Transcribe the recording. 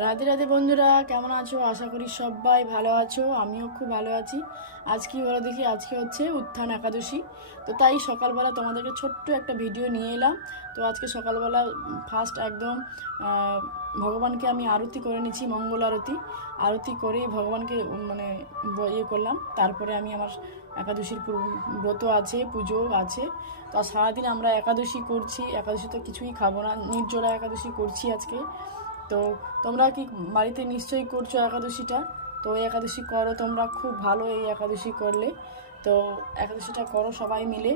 রাধে রাধে বন্ধুরা, কেমন আছো? আশা করি সবাই ভালো আছো। আমিও খুব ভালো আছি। আজ কি বলো দেখি, আজকে হচ্ছে উত্থান একাদশী। তো তাই সকালবেলা তোমাদেরকে ছোট্ট একটা ভিডিও নিয়ে এলাম। তো আজকে সকালবেলা ফার্স্ট একদম ভগবানকে আমি আরতি করে নিচ্ছি, মঙ্গল আরতি। আরতি করে ভগবানকে মানে ইয়ে করলাম। তারপরে আমি আমার একাদশীর ব্রত আছে, পুজো আছে। তো সারাদিন আমরা একাদশী করছি। একাদশী তো কিছুই খাবো না, নির্জলা একাদশী করছি আজকে। তো তোমরা কি বাড়িতে নিশ্চয়ই করছো একাদশীটা? তো এই একাদশী করো তোমরা, খুব ভালো এই একাদশী করলে। তো একাদশীটা করো সবাই মিলে।